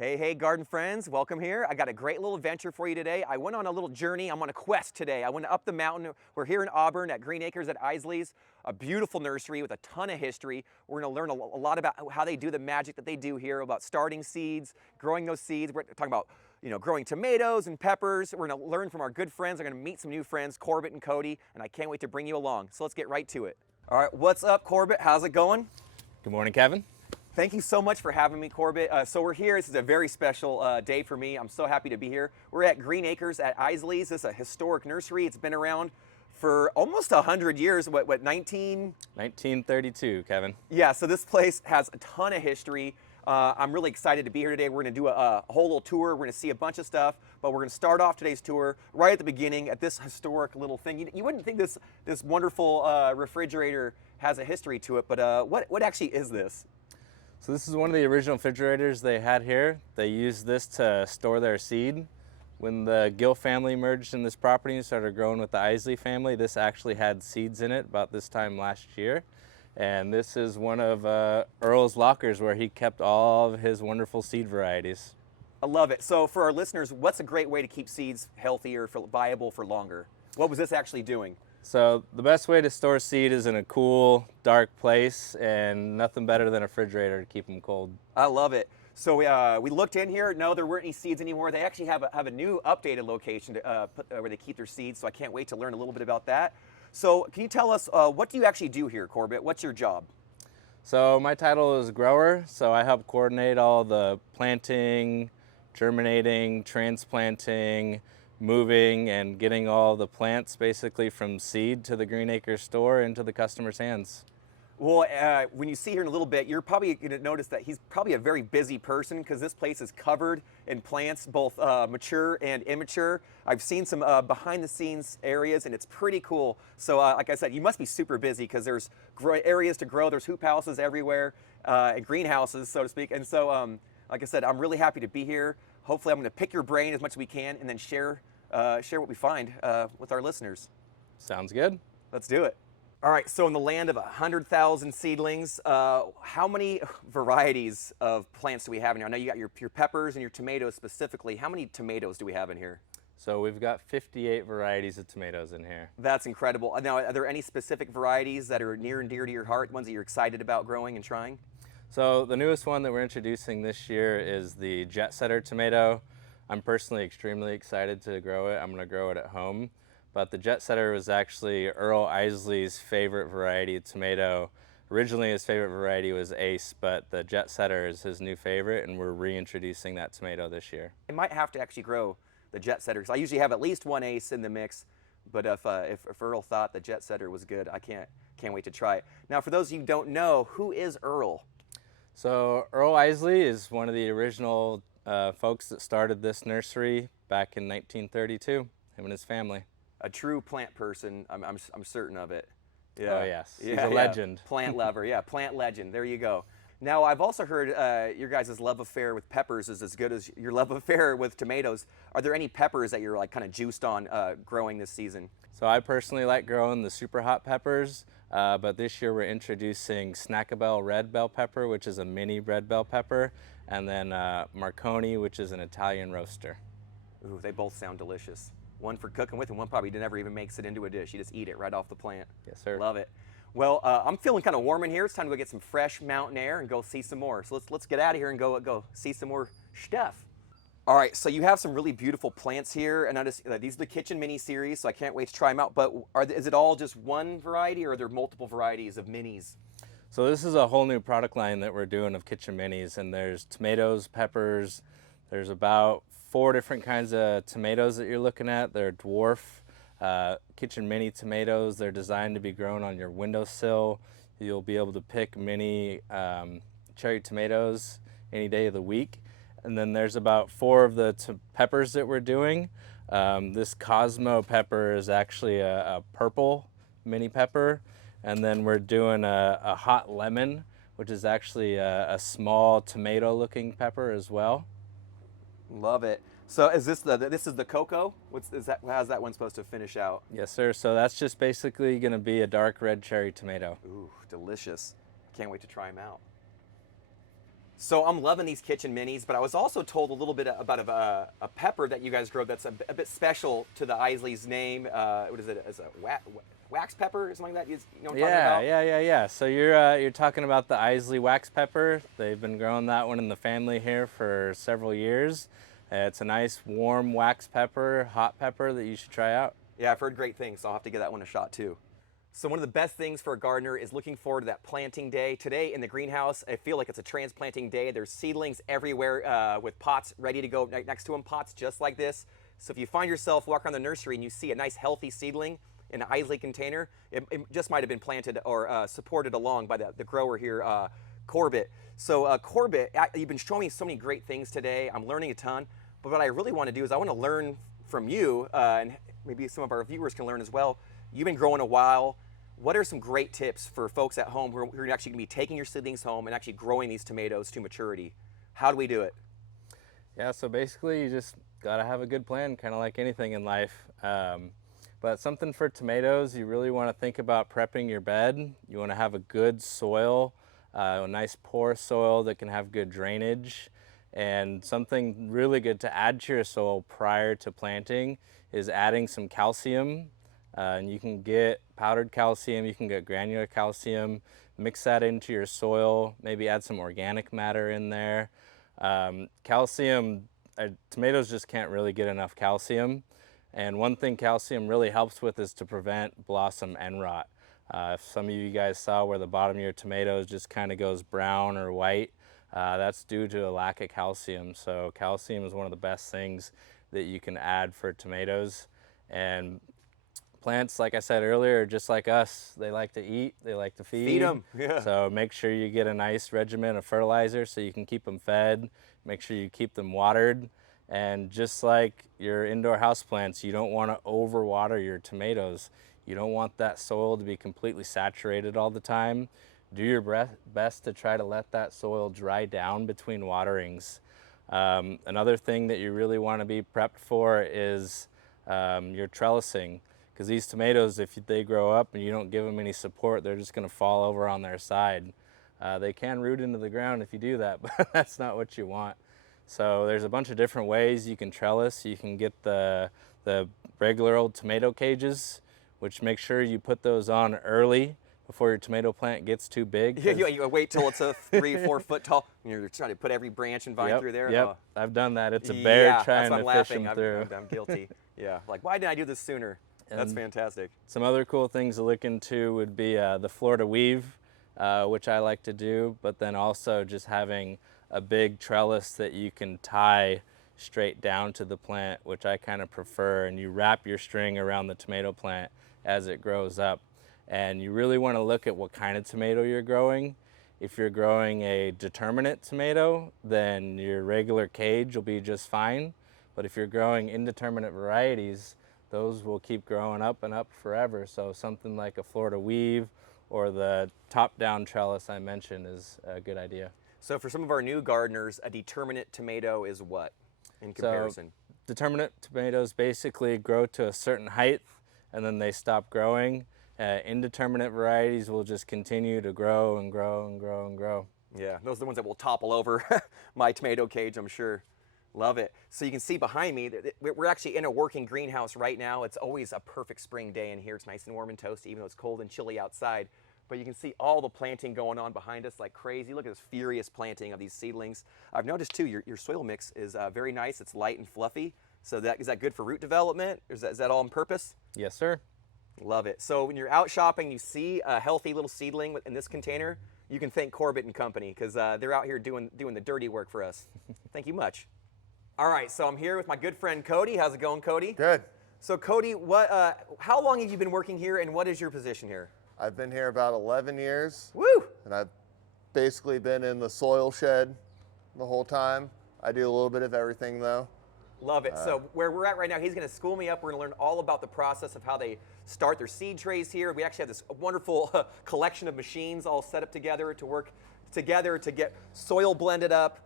Hey, garden friends, welcome here. I got a great little adventure for you today. I went on a little journey. I'm on a quest today. I went up the mountain. We're here in Auburn at Green Acres at Eisley's, a beautiful nursery with a ton of history. We're gonna learn a lot about how they do the magic that they do here, about starting seeds, growing those seeds. We're talking about, growing tomatoes and peppers. We're gonna learn from our good friends. We're gonna meet some new friends, Corbett and Cody, and I can't wait to bring you along. So let's get right to it. All right, what's up, Corbett? How's it going? Good morning, Kevin. Thank you so much for having me, Corbett. So we're here. This is a very special day for me. I'm so happy to be here. We're at Green Acres at Eisley's. This is a historic nursery. It's been around for almost 100 years. What, 1932, Kevin. Yeah, so this place has a ton of history. I'm really excited to be here today. We're going to do a whole little tour. We're going to see a bunch of stuff, but we're going to start off today's tour right at the beginning at this historic little thing. You wouldn't think this wonderful refrigerator has a history to it, but what actually is this? So this is one of the original refrigerators they had here. They used this to store their seed. When the Gill family merged in this property and started growing with the Eisley family, this actually had seeds in it about this time last year. And this is one of Earl's lockers where he kept all of his wonderful seed varieties. I love it. So for our listeners, what's a great way to keep seeds healthy or viable for longer? What was this actually doing? So the best way to store seed is in a cool, dark place, and nothing better than a refrigerator to keep them cold. I love it. So we looked in here. No, there weren't any seeds anymore. They actually have a new updated location to where they keep their seeds. So I can't wait to learn a little bit about that. So can you tell us what do you actually do here, Corbett? What's your job? So my title is grower. So I help coordinate all the planting, germinating, transplanting, moving, and getting all the plants basically from seed to the Green Acres store into the customer's hands. Well, when you see here in a little bit, you're probably going to notice that he's probably a very busy person because this place is covered in plants, both mature and immature. I've seen some behind the scenes areas and it's pretty cool. So like I said, you must be super busy because there's areas to grow. There's hoop houses everywhere and greenhouses, so to speak. And so, like I said, I'm really happy to be here. Hopefully I'm going to pick your brain as much as we can and then share what we find with our listeners. Sounds good. Let's do it. All right, so in the land of 100,000 seedlings, how many varieties of plants do we have in here? I know you got your peppers and your tomatoes specifically. How many tomatoes do we have in here? So we've got 58 varieties of tomatoes in here. That's incredible. Now, are there any specific varieties that are near and dear to your heart, ones that you're excited about growing and trying? So the newest one that we're introducing this year is the Jet Setter tomato. I'm personally extremely excited to grow it. I'm going to grow it at home. But the Jet Setter was actually Earl Eisley's favorite variety of tomato. Originally his favorite variety was Ace, but the Jet Setter is his new favorite, and we're reintroducing that tomato this year. I might have to actually grow the Jet Setter because I usually have at least one Ace in the mix. But if Earl thought the Jet Setter was good, I can't wait to try it. Now, for those of you who don't know, who is Earl? So Earl Eisley is one of the original folks that started this nursery back in 1932, him and his family. A true plant person, I'm certain of it. Yeah. Oh yes, he's a legend. Plant lover, yeah, plant legend, there you go. Now I've also heard your guys' love affair with peppers is as good as your love affair with tomatoes. Are there any peppers that you're like kind of juiced on growing this season? So I personally like growing the super hot peppers, but this year we're introducing Snackabelle red bell pepper, which is a mini red bell pepper, and then Marconi, which is an Italian roaster. Ooh, they both sound delicious. One for cooking with, and one probably never even makes it into a dish. You just eat it right off the plant. Yes, sir. Love it. Well, I'm feeling kind of warm in here. It's time to go get some fresh mountain air and go see some more. So let's get out of here and go see some more stuff. All right, so you have some really beautiful plants here, and these are the kitchen mini series, so I can't wait to try them out. But is it all just one variety, or are there multiple varieties of minis? So this is a whole new product line that we're doing of kitchen minis, and there's tomatoes, peppers. There's about 4 different kinds of tomatoes that you're looking at. They're dwarf kitchen mini tomatoes. They're designed to be grown on your windowsill. You'll be able to pick mini cherry tomatoes any day of the week. And then there's about 4 of the peppers that we're doing. This Cosmo pepper is actually a purple mini pepper. And then we're doing a hot lemon, which is actually a small tomato looking pepper as well. Love it. So is this is the cocoa? How's that one supposed to finish out? Yes, sir. So that's just basically going to be a dark red cherry tomato. Ooh, delicious. Can't wait to try them out. So I'm loving these kitchen minis, but I was also told a little bit about a pepper that you guys grow that's a bit special to the Eisley's name. What is it? Is a wax pepper or something like that? You know what I'm talking about? Yeah. So you're talking about the Eisley wax pepper. They've been growing that one in the family here for several years. It's a nice warm wax pepper, hot pepper that you should try out. Yeah, I've heard great things, so I'll have to give that one a shot too. So one of the best things for a gardener is looking forward to that planting day. Today in the greenhouse, I feel like it's a transplanting day. There's seedlings everywhere with pots ready to go next to them, pots just like this. So if you find yourself walking around the nursery and you see a nice healthy seedling in an Eisley container, it just might have been planted or supported along by the grower here, Corbett. So Corbett, you've been showing me so many great things today. I'm learning a ton, but what I really want to do is I want to learn from you, and maybe some of our viewers can learn as well. You've been growing a while. What are some great tips for folks at home who are actually going to be taking your seedlings home and actually growing these tomatoes to maturity? How do we do it? Yeah, so basically you just got to have a good plan, kind of like anything in life. But something for tomatoes, you really want to think about prepping your bed. You want to have a good soil, a nice porous soil that can have good drainage. And something really good to add to your soil prior to planting is adding some calcium. And you can get powdered calcium, you can get granular calcium, mix that into your soil, maybe add some organic matter in there. Calcium, tomatoes just can't really get enough calcium. And one thing calcium really helps with is to prevent blossom end rot. If some of you guys saw where the bottom of your tomatoes just kind of goes brown or white, that's due to a lack of calcium. So calcium is one of the best things that you can add for tomatoes. And plants, like I said earlier, are just like us. They like to eat, they like to feed. Feed them, yeah. So make sure you get a nice regimen of fertilizer so you can keep them fed. Make sure you keep them watered. And just like your indoor houseplants, you don't want to overwater your tomatoes. You don't want that soil to be completely saturated all the time. Do your best to try to let that soil dry down between waterings. Another thing that you really want to be prepped for is your trellising. Because these tomatoes, if they grow up and you don't give them any support, they're just going to fall over on their side. They can root into the ground if you do that, but that's not what you want. So there's a bunch of different ways you can trellis. You can get the regular old tomato cages, which make sure you put those on early before your tomato plant gets too big. Yeah, you wait till it's a 3 or 4 foot tall. You're trying to put every branch and vine through there. Yep, Oh. I've done that. It's a bear trying to fish them through. I'm guilty. Yeah, like why didn't I do this sooner? That's fantastic. Some other cool things to look into would be the Florida weave, which I like to do, but then also just having a big trellis that you can tie straight down to the plant, which I kind of prefer, and you wrap your string around the tomato plant as it grows up. And you really want to look at what kind of tomato you're growing. If you're growing a determinate tomato, then your regular cage will be just fine. But if you're growing indeterminate varieties, those will keep growing up and up forever. So something like a Florida weave or the top-down trellis I mentioned is a good idea. So for some of our new gardeners, a determinate tomato is what in comparison? So determinate tomatoes basically grow to a certain height and then they stop growing. Indeterminate varieties will just continue to grow and grow and grow and grow. Yeah, those are the ones that will topple over my tomato cage, I'm sure. Love it. So you can see behind me, we're actually in a working greenhouse right now. It's always a perfect spring day in here. It's nice and warm and toasty, even though it's cold and chilly outside. But you can see all the planting going on behind us like crazy. Look at this furious planting of these seedlings. I've noticed too, your soil mix is very nice. It's light and fluffy. So is that good for root development? Is that all on purpose? Yes, sir. Love it. So when you're out shopping, you see a healthy little seedling in this container, you can thank Corbett and Company because they're out here doing the dirty work for us. Thank you much. All right, so I'm here with my good friend Cody. How's it going, Cody? Good. So Cody, how long have you been working here and what is your position here? I've been here about 11 years. Woo! And I've basically been in the soil shed the whole time. I do a little bit of everything though. Love it. So where we're at right now, he's going to school me up. We're going to learn all about the process of how they start their seed trays here. We actually have this wonderful collection of machines all set up together to work together to get soil blended up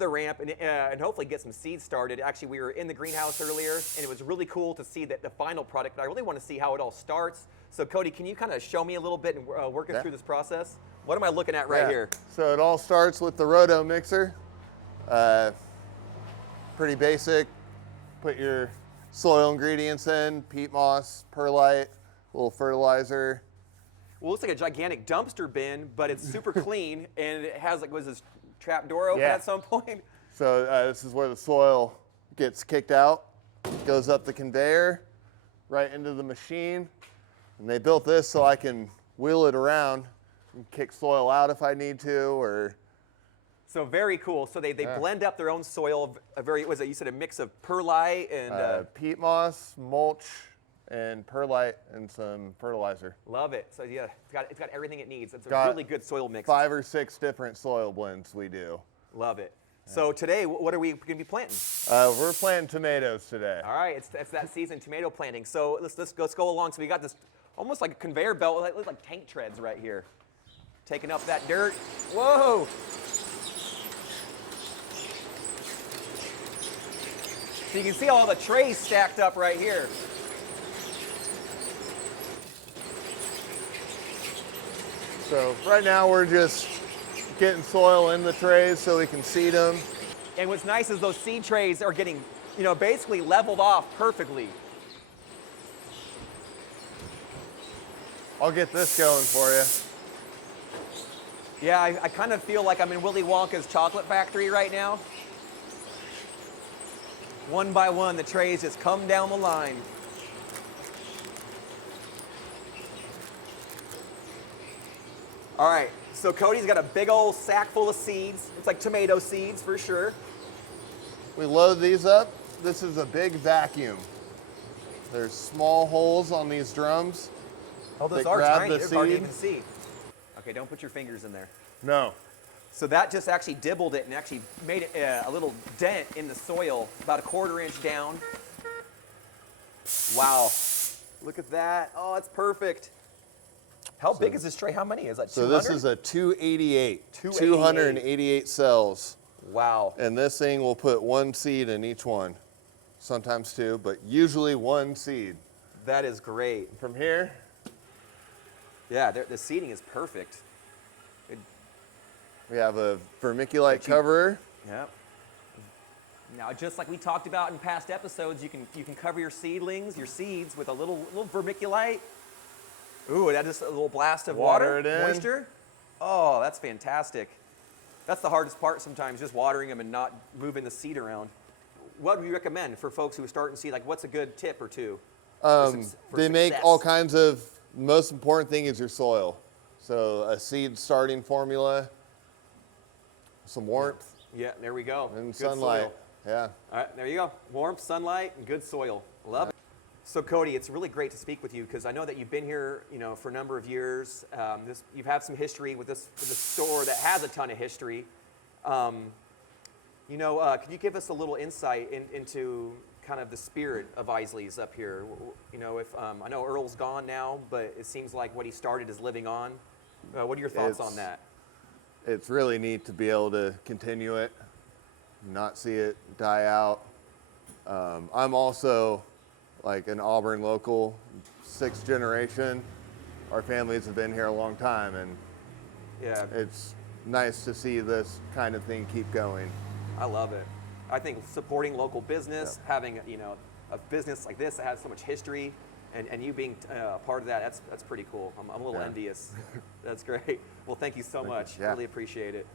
the ramp and hopefully get some seeds started. Actually, we were in the greenhouse earlier, and it was really cool to see the final product, but I really want to see how it all starts. So Cody, can you kind of show me a little bit and work us through this process? What am I looking at right Yeah. here? So it all starts with the Roto Mixer. Pretty basic. Put your soil ingredients in, peat moss, perlite, a little fertilizer. Well, it looks like a gigantic dumpster bin, but it's super clean, and it has like, was this trap door open Yeah. at some point? So this is where the soil gets kicked out, goes up the conveyor, right into the machine. And they built this so I can wheel it around and kick soil out if I need to, or So very cool. So they blend up their own soil. Was it, you said a mix of perlite and peat moss, mulch, and perlite, and some fertilizer. love it. So yeah, it's got everything it needs. It's a Got really good soil mix. 5 or 6 different soil blends we do. Love it. So today, what are we going to be planting? We're planting tomatoes today. All right, it's that season tomato planting. So let's go along. So we got this almost like a conveyor belt, like, like tank treads right here, taking up that dirt. Whoa! So you can see all the trays stacked up right here. So right now we're just getting soil in the trays so we can seed them. And what's nice is those seed trays are getting, basically leveled off perfectly. I'll get this going for you. Yeah, I kind of feel like I'm in Willy Wonka's chocolate factory right now. One by one, the trays just come down the line. All right, so Cody's got a big old sack full of seeds. It's like tomato seeds for sure. We load these up. This is a big vacuum. There's small holes on these drums. Oh, those that are grab tiny. the They're hard to seed. even see. Okay, don't put your fingers in there. No. So that just actually dibbled it and actually made it a little dent in the soil, about a 1/4 inch down. Wow, look at that. Oh, it's perfect. How big is this tray? How many is that? So 200? this is a 288. 288. 288 cells. Wow. And this thing will put 1 seed in each one. Sometimes 2, but usually 1 seed. That is great. From here, Yeah, the seating is perfect. we have a vermiculite cover. Yep. Now, just like we talked about in past episodes, you can cover your seedlings, your seeds, with a little vermiculite. Ooh, that just a little blast of Water it in. moisture. Oh, that's fantastic. That's the hardest part sometimes, just watering them and not moving the seed around. What would you recommend for folks who are starting to see, like, what's a good tip or two? For They make success? all kinds of, most important thing is your soil. So a seed starting formula, some warmth, Yeah, there we go. and Good sunlight. soil. Yeah. All right, there you go. Warmth, sunlight, and good soil. Love it. So Cody, it's really great to speak with you because I know that you've been here, for a number of years. You've had some history with this store that has a ton of history. Can you give us a little insight into kind of the spirit of Eisley's up here? I know Earl's gone now, but it seems like what he started is living on. What are your thoughts on that? It's really neat to be able to continue it, not see it die out. I'm also like an Auburn local, 6th generation. Our families have been here a long time, and Yeah, it's nice to see this kind of thing keep going. I love it. I think supporting local business, having a business like this that has so much history, and you being a part of that, that's pretty cool. I'm a little envious. That's great. Well, thank you so much. Yeah. Really appreciate it.